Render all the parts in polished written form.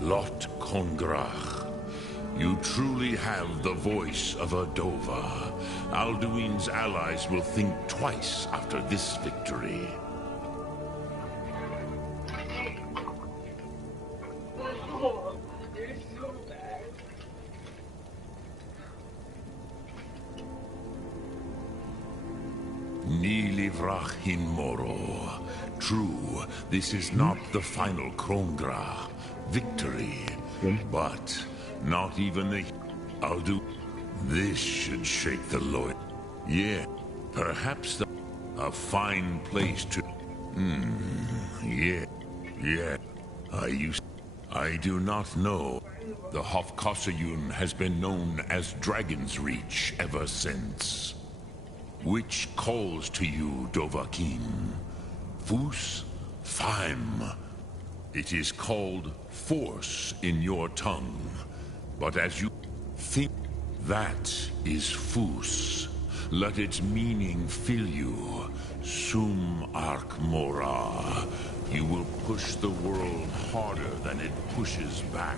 Lot Kongrach. You truly have the voice of a Dova. Alduin's allies will think twice after this victory. Ni livrach hin moro. True, this is not the final Krongra victory, but not even the Aldu. This should shake the Lord. Yeah, perhaps a fine place to. Yeah. I do not know. The Hofkossayun has been known as Dragon's Reach ever since. Which calls to you, Dovahkiin? Fus? Faim. It is called force in your tongue. But as you think, that is Fus. Let its meaning fill you. Sum Ark Mora. You will push the world harder than it pushes back.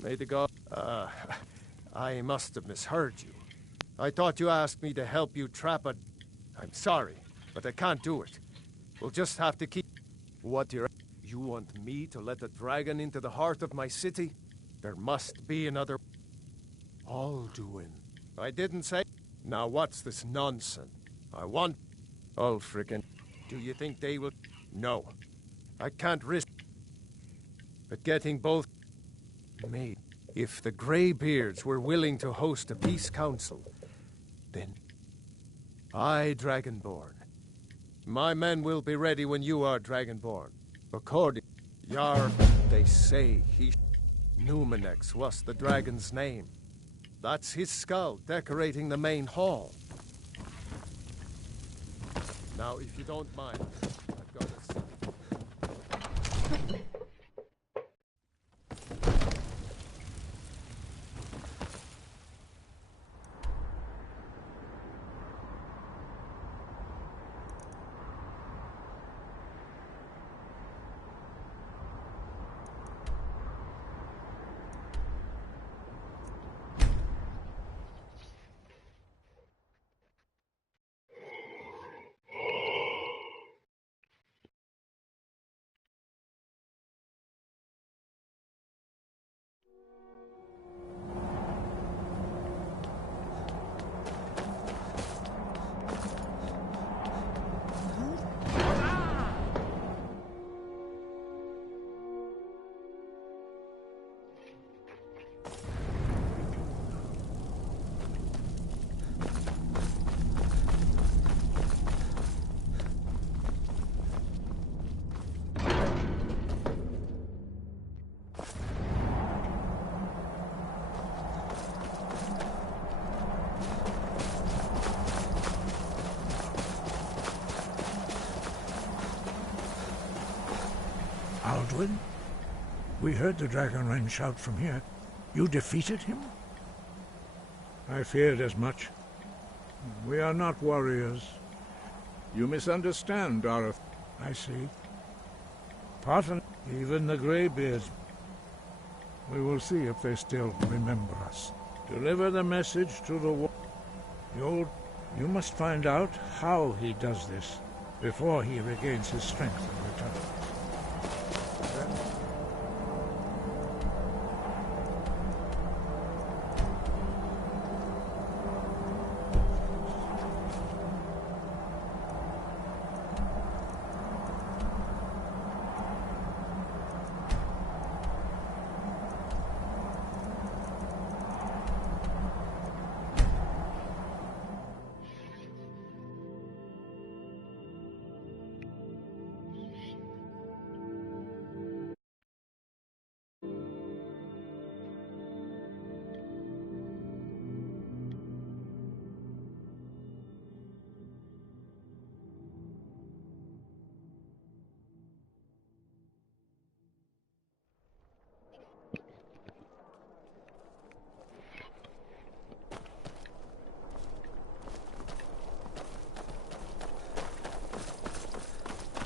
May the god... I must have misheard you. I thought you asked me to help you trap a... I'm sorry, but I can't do it. We'll just have to keep... What you're... You want me to let the dragon into the heart of my city? There must be another... Alduin. I didn't say... Now what's this nonsense? I want... Oh, frickin'... Do you think they will... No. I can't risk... But getting both... Me. If the Greybeards were willing to host a peace council, then... I, Dragonborn. My men will be ready when you are Dragonborn. According... Yar... They say he... Numenex was the dragon's name. That's his skull decorating the main hall. Now, if you don't mind, I've got a... Baldwin? We heard the Dragonrend shout from here. You defeated him? I feared as much. We are not warriors. You misunderstand, Dorothy. I see. Pardon, even the Greybeards. We will see if they still remember us. Deliver the message to the You must find out how he does this before he regains his strength and returns.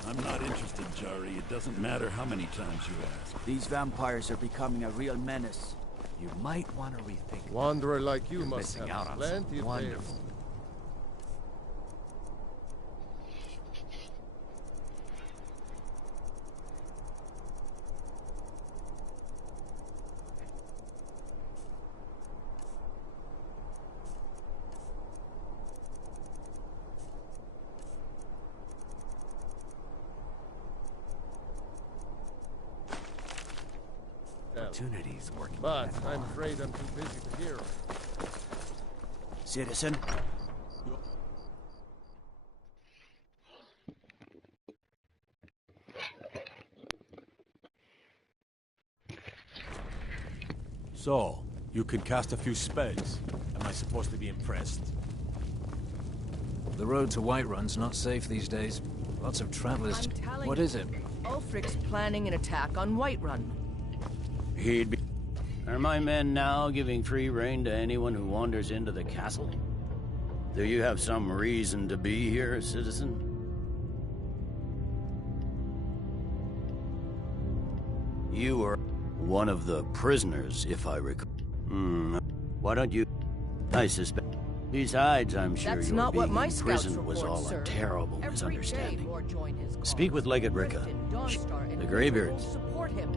I'm not interested, Jari. It doesn't matter how many times you ask. These vampires are becoming a real menace. You might want to rethink. Wanderer like you You're must missing have out on plenty of wonderful. tales. Opportunities working. But I'm afraid I'm too busy to hear. Citizen, So, you can cast a few spells. Am I supposed to be impressed? The road to Whiterun's not safe these days. Lots of travelers. I'm telling What you, is it? Ulfric's planning an attack on Whiterun. he'd be. Are my men now giving free rein to anyone who wanders into the castle? Do you have some reason to be here, citizen? You are one of the prisoners, if I recall. Why don't you... I suspect... Besides, I'm sure That's your not what being my in scouts prison was report, all sir. a terrible Every day misunderstanding. more join his cause. Speak with Legate Ricka. Riften, Dawnstar, and The Winter Greybeards. will support him.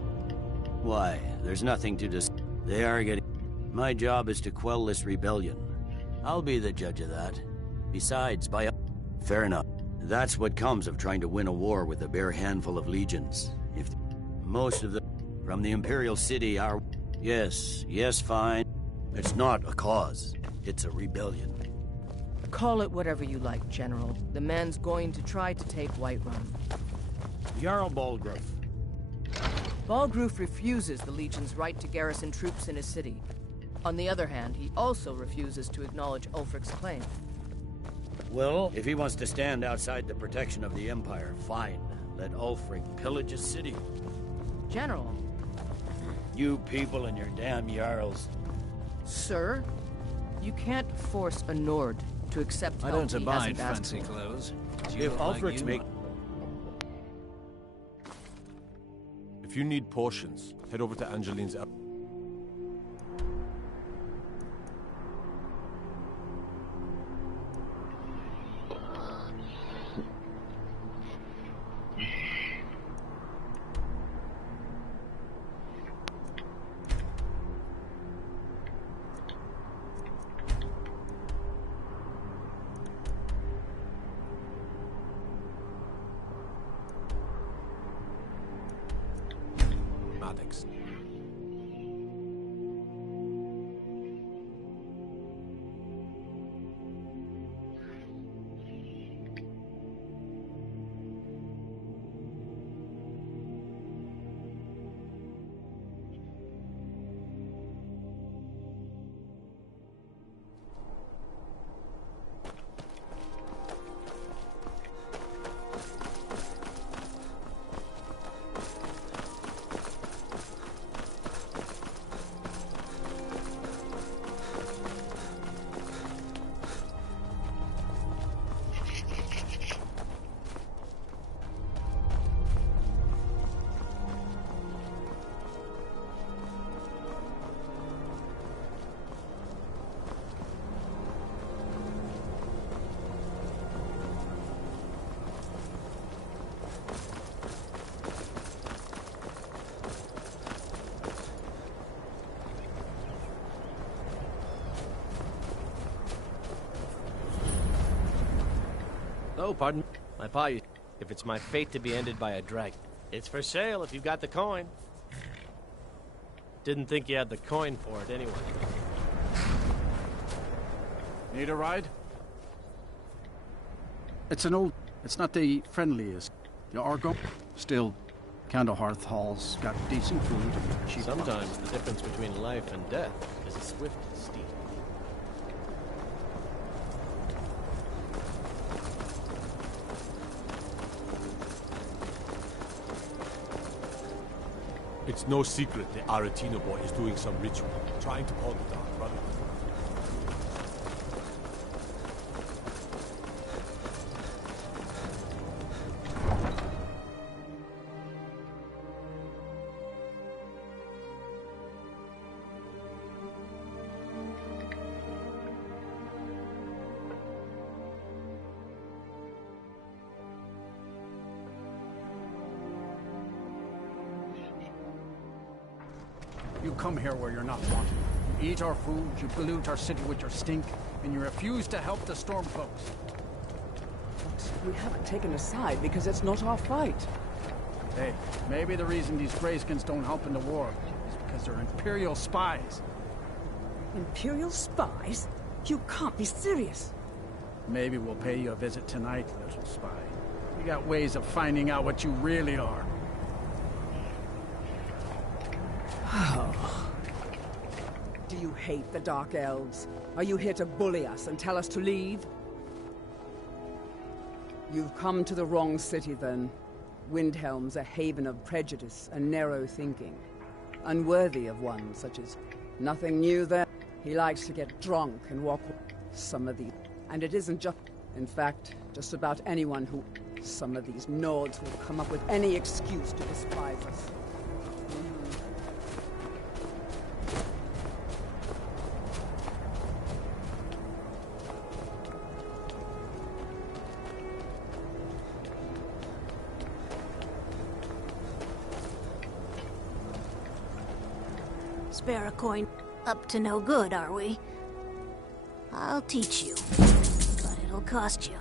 Why? There's nothing to dis... They are getting... My job is to quell this rebellion. I'll be the judge of that. Besides, by... Fair enough. That's what comes of trying to win a war with a bare handful of legions. If... Most of them... From the Imperial City are... Yes, fine. It's not a cause. It's a rebellion. Call it whatever you like, General. The man's going to try to take Whiterun. Jarl Balgrove. Balgroof refuses the Legion's right to garrison troops in his city. On the other hand, he also refuses to acknowledge Ulfric's claim. Well, if he wants to stand outside the protection of the Empire, fine. Let Ulfric pillage his city. General, You people and your damn Jarls. sir, you can't force a Nord to accept I help don't he abide hasn't asked fancy for. clothes. You If look like Ulfric's you make... If you need potions, head over to Angeline's... Maddox. Oh, pardon? My pa, if it's my fate to be ended by a dragon, it's for sale if you got the coin. Didn't think you had the coin for it anyway. Need a ride? It's not the friendliest. The Argo, still, Candlehearth Hall's got decent food and cheap. Sometimes the difference between life and death is as swift as steam. It's no secret the Aretino boy is doing some ritual, trying to call the Dark Brotherhood. You come here where you're not wanted. You eat our food, you pollute our city with your stink, and you refuse to help the Stormcloaks. But we haven't taken a side because it's not our fight. Hey, maybe the reason these Greyskins don't help in the war is because they're Imperial spies. Imperial spies? You can't be serious. Maybe we'll pay you a visit tonight, little spy. We got ways of finding out what you really are. Do you hate the Dark Elves? Are you here to bully us and tell us to leave? You've come to the wrong city, then. Windhelm's a haven of prejudice and narrow thinking. Unworthy of one such as... Nothing new there. He likes to get drunk and walk some of these... And it isn't just... In fact, just about anyone who... Some of these Nords will come up with any excuse to despise us. Spare a coin. Up to no good, are we? I'll teach you, but it'll cost you.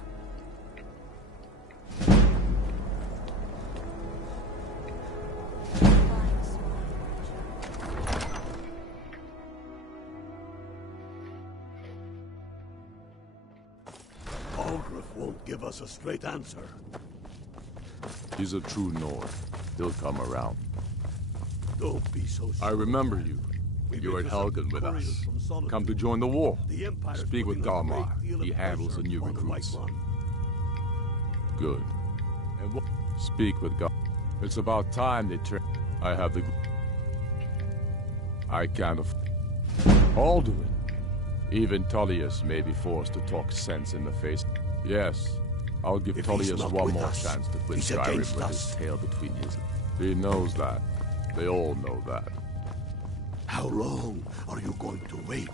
Algriff won't give us a straight answer. He's a true Nord. He'll come around. Don't be so sure. I remember you. You were at Helgen with us. Come to join the war. Speak with Galmar. He handles the new recruits. Good. And speak with Galmar. It's about time they turn. I have the... I can't all do it. Even Tullius may be forced to talk sense in the face. Yes, I'll give Tullius one more chance to quit Skyrim with his tail between his... He knows that. They all know that. How long are you going to wait?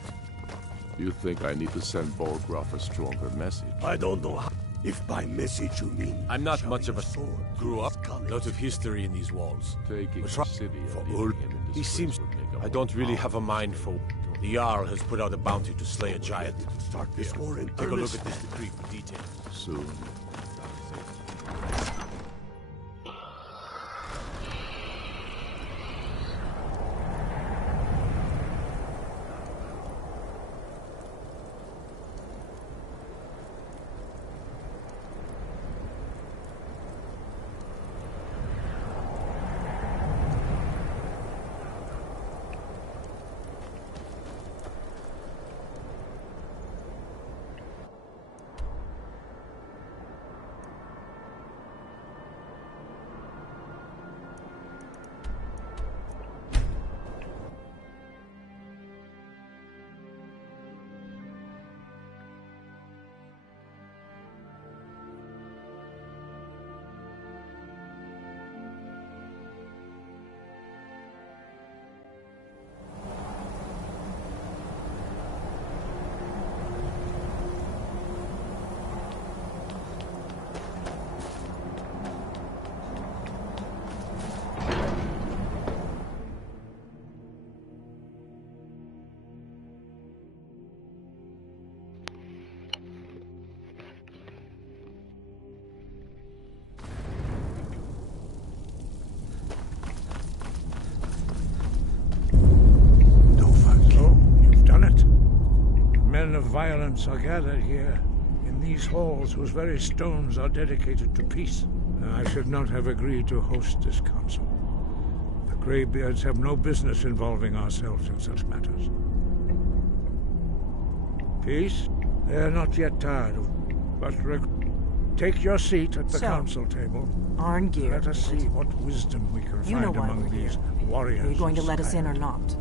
You think I need to send Bolgraf a stronger message? I don't know how. If by message you mean... I'm not much of a... Grew up, lot of history in these walls. Taking the city for Ul. He seems... I don't really have a mind for... The Jarl has put out a bounty to slay a giant. Start this war in Take a look at this decree for details. Soon. violence are gathered here, in these halls whose very stones are dedicated to peace. I should not have agreed to host this council. The Greybeards have no business involving ourselves in such matters. Peace? They are not yet tired of... But take your seat at the council table. Arngeir. Let us see what wisdom we can find among these warriors. Are you going to of let us in or Skyrim. not?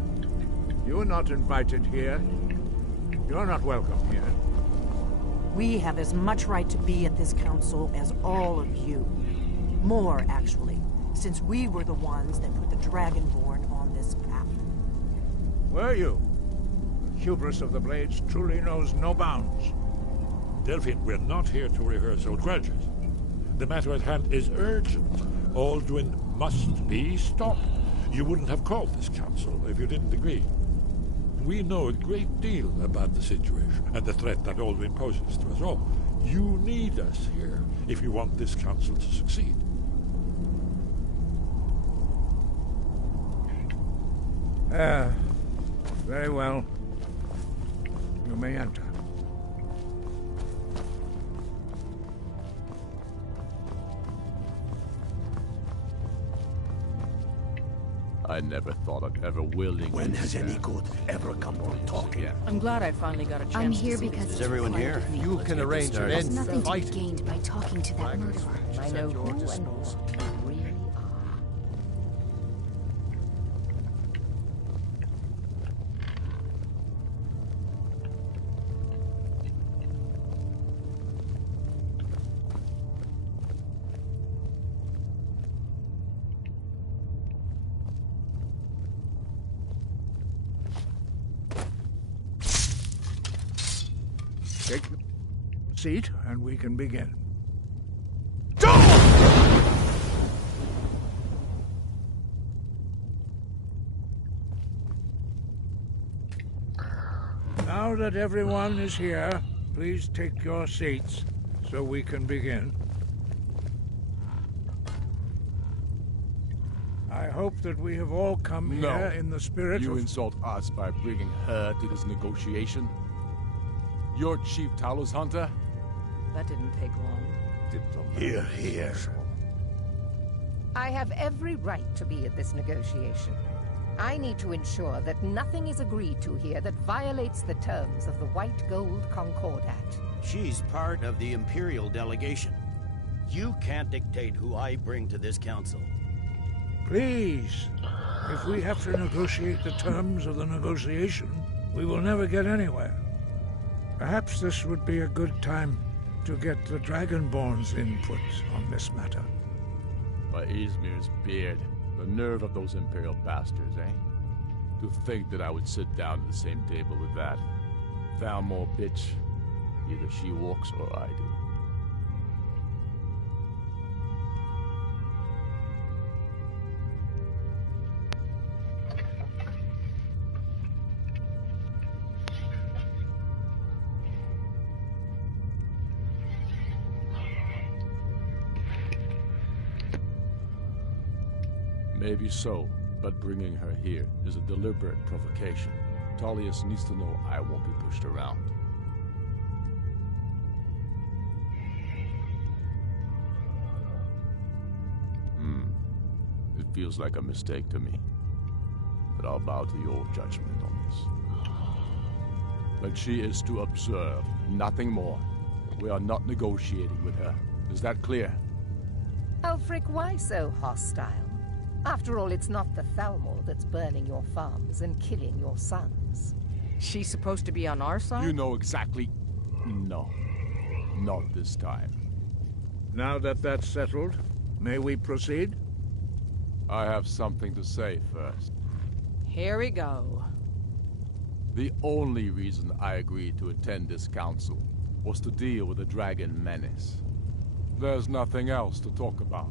You are not invited here. You're not welcome here. We have as much right to be at this council as all of you. More, actually, since we were the ones that put the Dragonborn on this path. Were you? The hubris of the Blades truly knows no bounds. Delphine, we're not here to rehearse old grudges. The matter at hand is urgent. Alduin must be stopped. You wouldn't have called this council if you didn't agree. We know a great deal about the situation and the threat that Alduin poses to us all. You need us here if you want this council to succeed. Very well. You may enter. I never thought I'd ever willingly... When has any good ever come from talking? I'm glad I finally got a chance. I'm here to see because this. Is everyone here? You can arrange an There's end to nothing to be fighting. gained by talking to that murderer. I know who and what you really are. Take a seat, and we can begin. Now that everyone is here, please take your seats so we can begin. I hope that we have all come here in the spirit You of... insult us by bringing her to this negotiation? You're Chief Talos Hunter? That didn't take long. Here, here. I have every right to be at this negotiation. I need to ensure that nothing is agreed to here that violates the terms of the White Gold Concordat. She's part of the Imperial delegation. You can't dictate who I bring to this council. Please, if we have to negotiate the terms of the negotiation, we will never get anywhere. Perhaps this would be a good time to get the Dragonborn's input on this matter. By Izmir's beard, the nerve of those Imperial bastards, eh? To think that I would sit down at the same table with that. Thalmor bitch. Either she walks or I do. Maybe so, but bringing her here is a deliberate provocation. Tullius needs to know I won't be pushed around. It feels like a mistake to me. But I'll bow to your judgment on this. But she is to observe, nothing more. We are not negotiating with her. Is that clear? Ulfric, why so hostile? After all, it's not the Thalmor that's burning your farms and killing your sons. She's supposed to be on our side? You know exactly... No. Not this time. Now that that's settled, may we proceed? I have something to say first. Here we go. The only reason I agreed to attend this council was to deal with the dragon menace. There's nothing else to talk about.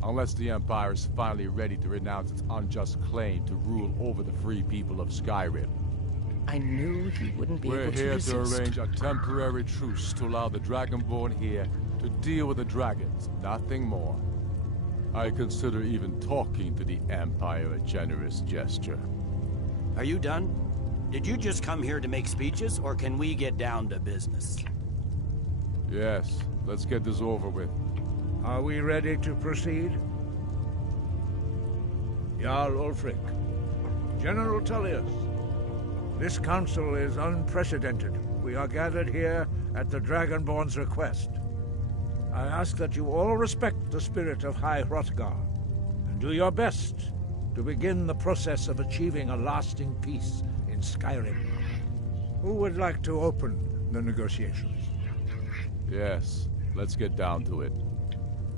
Unless the Empire is finally ready to renounce its unjust claim to rule over the free people of Skyrim. I knew he wouldn't be able to resist. We're here to arrange a temporary truce to allow the Dragonborn here to deal with the dragons, nothing more. I consider even talking to the Empire a generous gesture. Are you done? Did you just come here to make speeches, or can we get down to business? Yes, let's get this over with. Are we ready to proceed? Jarl Ulfric, General Tullius, this council is unprecedented. We are gathered here at the Dragonborn's request. I ask that you all respect the spirit of High Hrothgar, and do your best to begin the process of achieving a lasting peace in Skyrim. Who would like to open the negotiations? Yes, let's get down to it.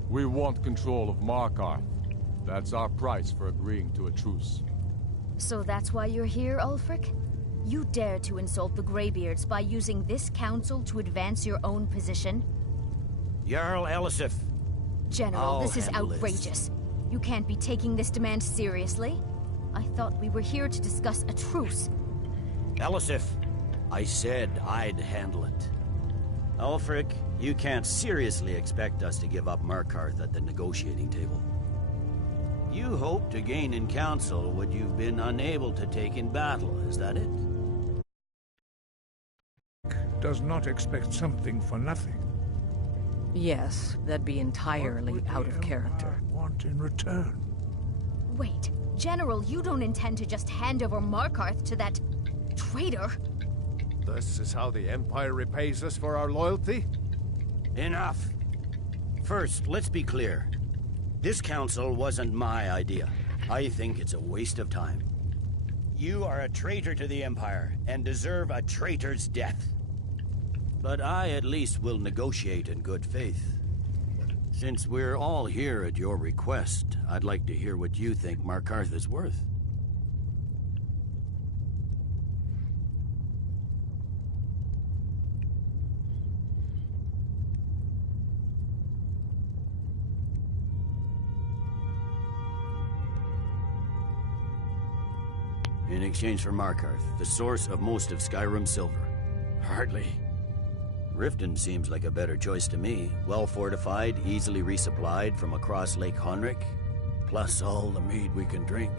We want control of Markarth. That's our price for agreeing to a truce. So that's why you're here, Ulfric? You dare to insult the Greybeards by using this council to advance your own position? Jarl Elisif. General, this is outrageous. You can't be taking this demand seriously. I thought we were here to discuss a truce. Elisif, I said I'd handle it. Ulfric, you can't seriously expect us to give up Markarth at the negotiating table. You hope to gain in council what you've been unable to take in battle, is that it? Does not expect something for nothing. Yes, that'd be entirely out of character. Want in return? Wait, General, you don't intend to just hand over Markarth to that traitor? This is how the Empire repays us for our loyalty? Enough. First, let's be clear. This council wasn't my idea. I think it's a waste of time. You are a traitor to the Empire, and deserve a traitor's death. But I at least will negotiate in good faith. Since we're all here at your request, I'd like to hear what you think Markarth is worth. In exchange for Markarth, the source of most of Skyrim's silver. Hardly. Riften seems like a better choice to me. Well-fortified, easily resupplied from across Lake Honrick, plus all the mead we can drink.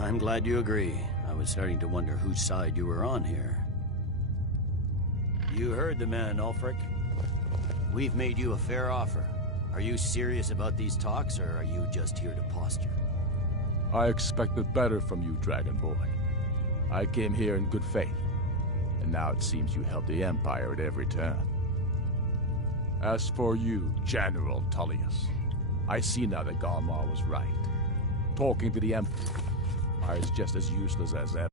I'm glad you agree. I was starting to wonder whose side you were on here. You heard the man, Ulfric. We've made you a fair offer. Are you serious about these talks, or are you just here to posture? I expected better from you, Dragonborn. I came here in good faith, and now it seems you help the Empire at every turn. As for you, General Tullius, I see now that Galmar was right. Talking to the Empire is just as useless as ever.